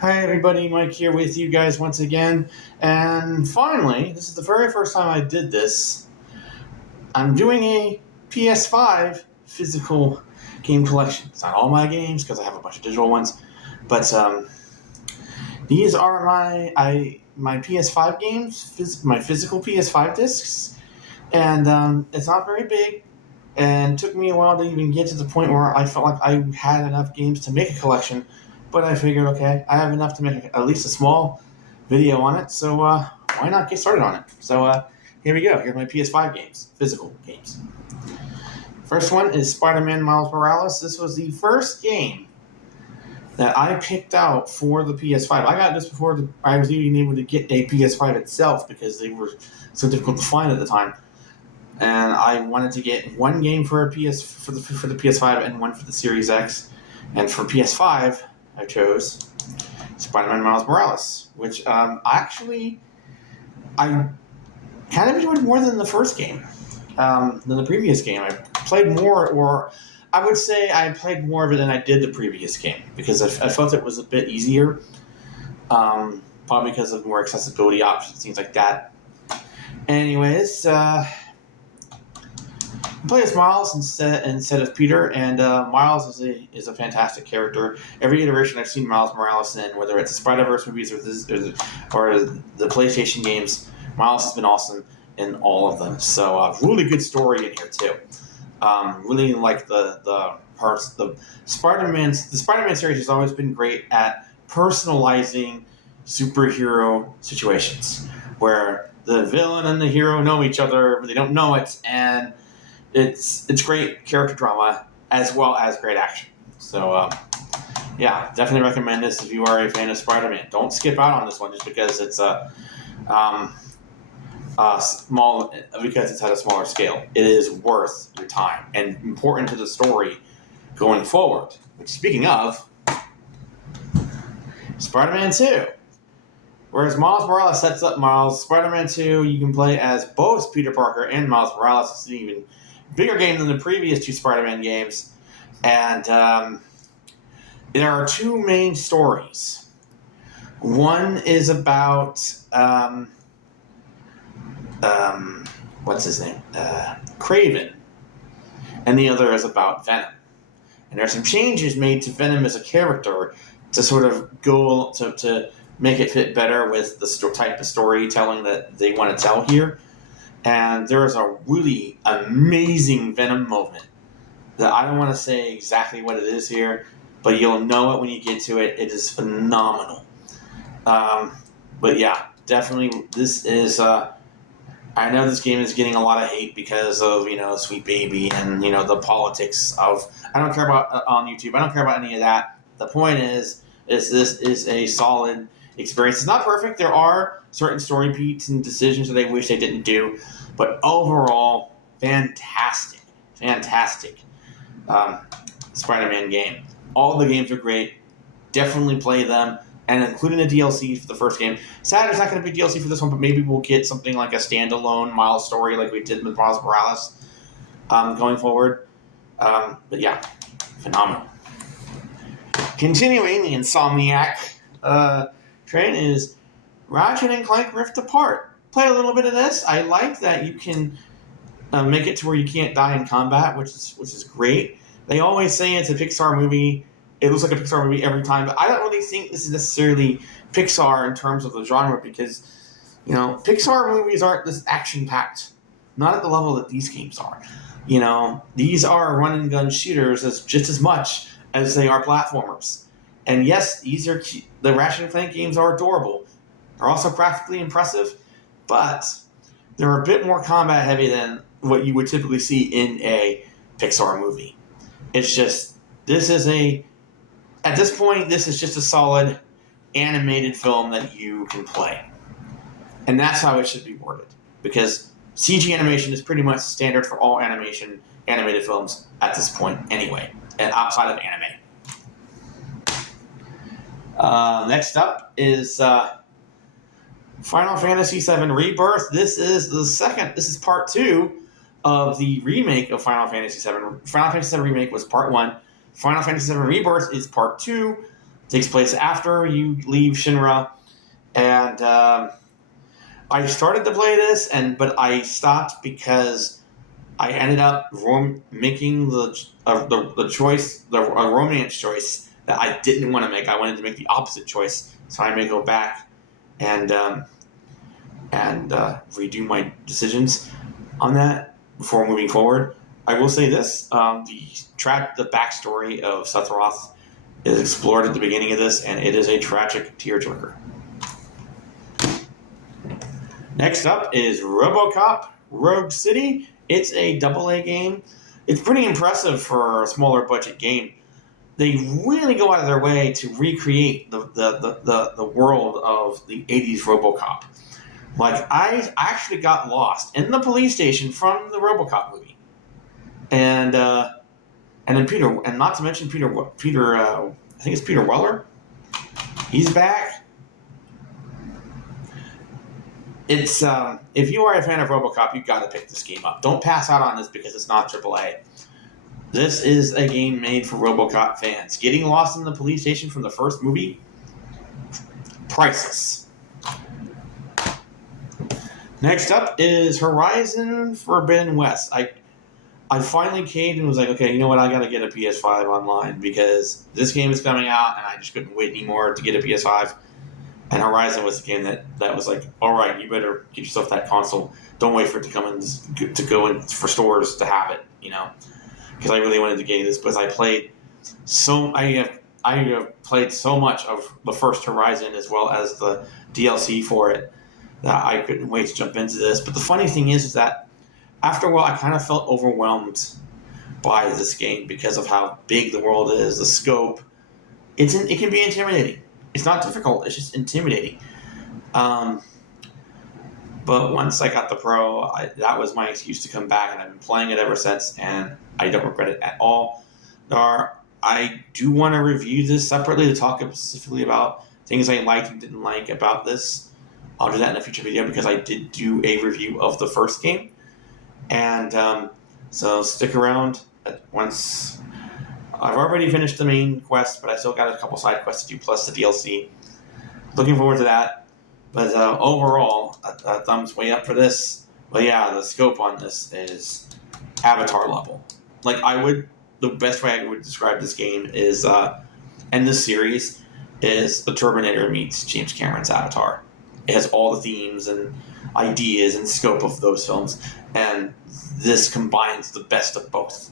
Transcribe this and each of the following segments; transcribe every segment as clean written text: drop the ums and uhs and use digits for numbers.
Hi everybody, Mike here with you guys once again. And finally, this is the very first time I did this. I'm doing a PS5 physical game collection. It's not all my games because I have a bunch of digital ones, but these are my PS5 games, my physical PS5 discs, and it's not very big. And it took me a while to even get to the point where I felt like I had enough games to make a collection. But I figured, okay, I have enough to make at least a small video on it, so why not get started on it? So here we go. Here's my PS5 games, physical games. First one is Spider-Man Miles Morales. This was the first game that I picked out for the PS5. I got this before I was even able to get a PS5 itself because they were so difficult to find at the time. And I wanted to get one game for the PS5 and one for the Series X. And for PS5, I chose Spider-Man Miles Morales, which I kind of enjoyed more than the first game, than the previous game. I played more, or I would say I played more of it than I did the previous game because I felt it was a bit easier, probably because of more accessibility options, things like that. Anyways, play as Miles instead of Peter, and Miles is a fantastic character. Every iteration I've seen Miles Morales in, whether it's the Spider-Verse movies or the PlayStation games, Miles has been awesome in all of them. So really good story in here too. Really like the parts. The Spider-Man series has always been great at personalizing superhero situations where the villain and the hero know each other, but they don't know it, and it's great character drama as well as great action. So, yeah, definitely recommend this if you are a fan of Spider-Man. Don't skip out on this one just because it's small, because it's at a smaller scale. It is worth your time and important to the story going forward. Which, speaking of, Spider-Man 2. Whereas Miles Morales sets up Spider-Man 2, you can play as both Peter Parker and Miles Morales. It's an even bigger game than the previous two Spider-Man games. And there are two main stories. One is about, what's his name? Craven. And the other is about Venom. And there are some changes made to Venom as a character to sort of go to make it fit better with the type of storytelling that they want to tell here. And there is a really amazing Venom moment that I don't want to say exactly what it is here, but you'll know it when you get to it. It is phenomenal. But yeah, definitely this is... I know this game is getting a lot of hate because of, Sweet Baby and, the politics of... I don't care about on YouTube. I don't care about any of that. The point is this is a solid experience. It's not perfect. There are certain story beats and decisions that I wish they didn't do, but overall, fantastic Spider-Man game. All the games are great. Definitely play them, and including the DLC for the first game. Sad there's not going to be DLC for this one, but maybe we'll get something like a standalone Miles story like we did with Miles Morales going forward. But yeah, phenomenal. Continuing the Insomniac train is Ratchet and Clank Rift Apart. Play a little bit of this. I like that you can make it to where you can't die in combat, which is great. They always say it's a Pixar movie. It looks like a Pixar movie every time, but I don't really think this is necessarily Pixar in terms of the genre because, Pixar movies aren't this action-packed. Not at the level that these games are. These are run-and-gun shooters just as much as they are platformers. And yes, the Ratchet and Clank games are adorable. They're also graphically impressive, but they're a bit more combat heavy than what you would typically see in a Pixar movie. It's just, at this point, this is just a solid animated film that you can play. And that's how it should be worded. Because CG animation is pretty much standard for all animated films at this point anyway, and outside of anime. Next up is Final Fantasy VII Rebirth. This is part 2 of the remake of Final Fantasy VII. Final Fantasy VII Remake was part 1. Final Fantasy VII Rebirth is part 2. takes place after you leave Shinra, and I started to play this, but I stopped because I ended up making the choice, a romance choice that I didn't want to make. I wanted to make the opposite choice, so I may go back and redo my decisions on that before moving forward. I will say this: the backstory of Sephiroth is explored at the beginning of this, and it is a tragic tearjerker. Next up is RoboCop Rogue City. It's a AA game. It's pretty impressive for a smaller budget game. They really go out of their way to recreate the world of the 80s RoboCop. Like, I actually got lost in the police station from the RoboCop movie. And then Peter, and not to mention Peter, I think it's Peter Weller. He's back. It's if you are a fan of RoboCop, you got to pick this game up. Don't pass out on this because it's not AAA. This is a game made for RoboCop fans. Getting lost in the police station from the first movie, priceless. Next up is Horizon Forbidden West. I finally caved and was like, okay, you know what? I got to get a PS5 online because this game is coming out, and I just couldn't wait anymore to get a PS5. And Horizon was the game that was like, all right, you better get yourself that console. Don't wait for it to come in to go in for stores to have it, you know. Because I really wanted to get this, because I have played so much of the first Horizon as well as the DLC for it that I couldn't wait to jump into this. But the funny thing is that after a while, I kind of felt overwhelmed by this game because of how big the world is, the scope. It can be intimidating. It's not difficult. It's just intimidating. But once I got the Pro, that was my excuse to come back, and I've been playing it ever since, and I don't regret it at all. I do want to review this separately to talk specifically about things I liked and didn't like about this. I'll do that in a future video because I did do a review of the first game. And so stick around. Once I've already finished the main quest, but I still got a couple side quests to do plus the DLC. Looking forward to that. But overall, a thumbs way up for this. But yeah, the scope on this is Avatar level. Like, the best way I would describe this game is, and this series, is the Terminator meets James Cameron's Avatar. It has all the themes and ideas and scope of those films, and this combines the best of both.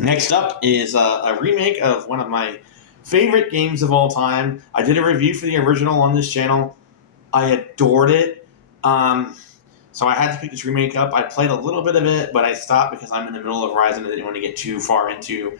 Next up is a remake of one of my favorite games of all time. I did a review for the original on this channel. I adored it. So I had to pick this remake up. I played a little bit of it, but I stopped because I'm in the middle of Horizon. I didn't want to get too far into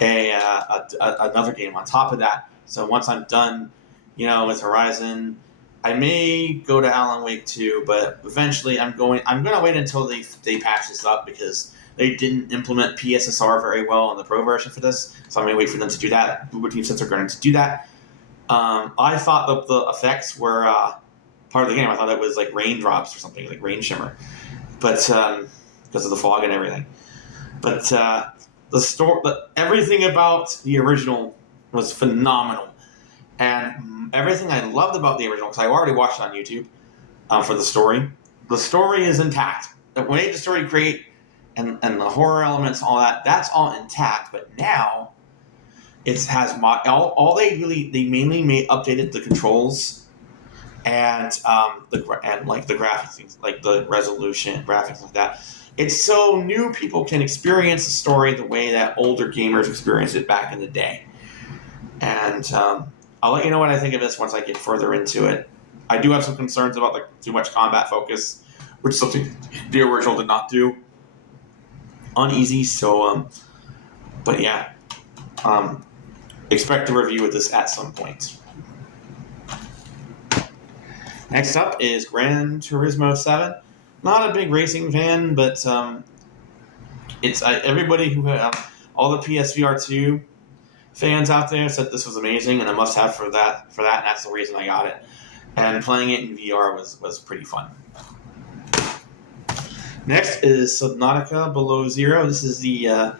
another game on top of that. So once I'm done, with Horizon, I may go to Alan Wake 2, but eventually I'm going to wait until they patch this up because they didn't implement PSSR very well on the Pro version for this. So I may wait for them to do that. Bloober Team says they're going to do that. I thought the effects were part of the game. I thought it was like raindrops or something, like rain shimmer, but because of the fog and everything. But everything about the original was phenomenal, and everything I loved about the original, because I already watched it on YouTube for the story. The story is intact. The way the story create and the horror elements, all that's all intact. But now it has they mainly updated the controls. And the graphics, things like the resolution, graphics like that. It's so new people can experience the story the way that older gamers experienced it back in the day. And I'll let you know what I think of this once I get further into it. I do have some concerns about too much combat focus, which is something the original did not do. Uneasy, so but yeah, expect a review of this at some point. Next up is Gran Turismo 7. Not a big racing fan, but it's everybody who all the PSVR 2 fans out there said this was amazing and a must-have for that, and that's the reason I got it. And playing it in VR was pretty fun. Next is Subnautica Below Zero. This is the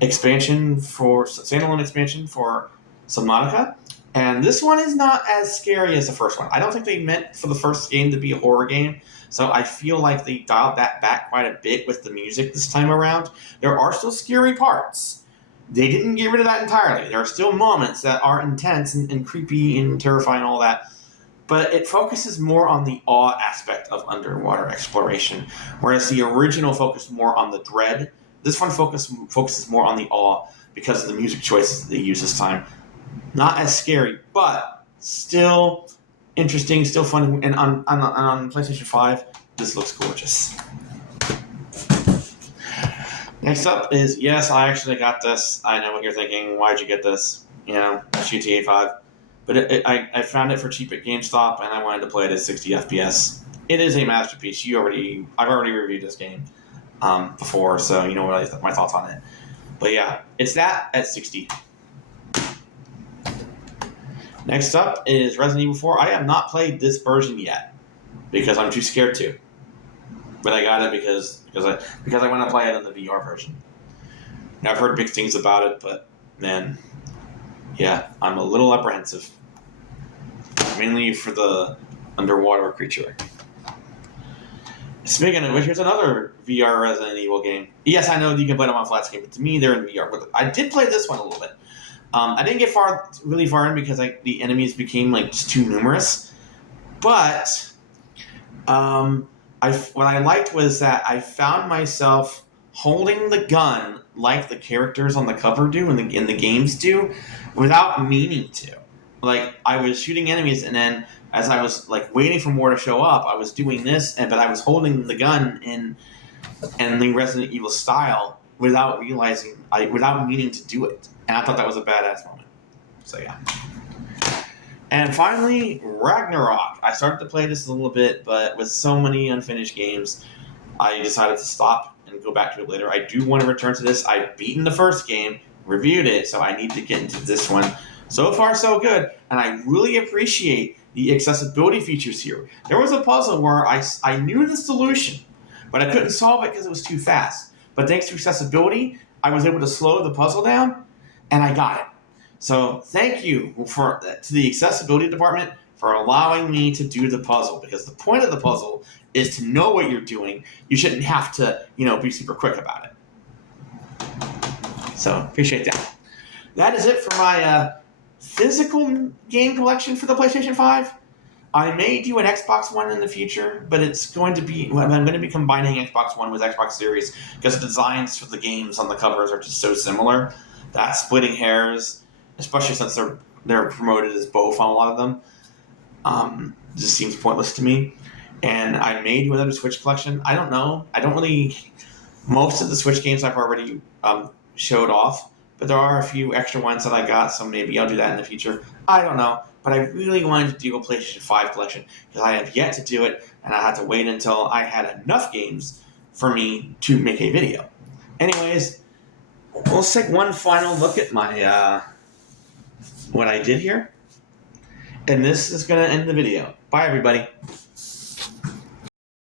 standalone expansion for Subnautica. And this one is not as scary as the first one. I don't think they meant for the first game to be a horror game, so I feel like they dialed that back quite a bit with the music this time around. There are still scary parts. They didn't get rid of that entirely. There are still moments that are intense and creepy and terrifying and all that, but it focuses more on the awe aspect of underwater exploration, whereas the original focused more on the dread. This one focuses more on the awe because of the music choices that they use this time. Not as scary, but still interesting, still fun. And on PlayStation 5, this looks gorgeous. Next up is, yes, I actually got this. I know what you're thinking. Why'd you get this? You know, GTA 5. But I found it for cheap at GameStop, and I wanted to play it at 60 FPS. It is a masterpiece. I've already reviewed this game before, so you know what my thoughts on it. But yeah, it's that at 60. Next up is Resident Evil 4. I have not played this version yet because I'm too scared to. But I got it because I want to play it in the VR version. Now, I've heard big things about it, but man, yeah, I'm a little apprehensive. Mainly for the underwater creature. Speaking of which, here's another VR Resident Evil game. Yes, I know you can play them on flat screen, but to me, they're in VR. But I did play this one a little bit. I didn't get really far in because the enemies became just too numerous. But what I liked was that I found myself holding the gun like the characters on the cover do and in the games do, without meaning to. I was shooting enemies, and then as I was waiting for more to show up, I was doing this, but I was holding the gun in the Resident Evil style without without meaning to do it. And I thought that was a badass moment. So yeah. And finally, Ragnarok. I started to play this a little bit, but with so many unfinished games, I decided to stop and go back to it later. I do want to return to this. I've beaten the first game, reviewed it, so I need to get into this one. So far, so good. And I really appreciate the accessibility features here. There was a puzzle where I knew the solution, but I couldn't solve it because it was too fast. But thanks to accessibility, I was able to slow the puzzle down, and I got it. So thank you to the accessibility department for allowing me to do the puzzle, because the point of the puzzle is to know what you're doing. You shouldn't have to, be super quick about it. So appreciate that. That is it for my physical game collection for the PlayStation 5. I may do an Xbox One in the future, but I'm going to be combining Xbox One with Xbox Series because the designs for the games on the covers are just so similar that splitting hairs, especially since they're promoted as both on a lot of them, just seems pointless to me. And I may do another Switch collection. I don't know. Most of the Switch games I've already showed off, but there are a few extra ones that I got, so maybe I'll do that in the future. I don't know. But I really wanted to do a PlayStation 5 collection because I have yet to do it, and I had to wait until I had enough games for me to make a video. Anyways, let's take one final look at my what I did here. And this is going to end the video. Bye, everybody.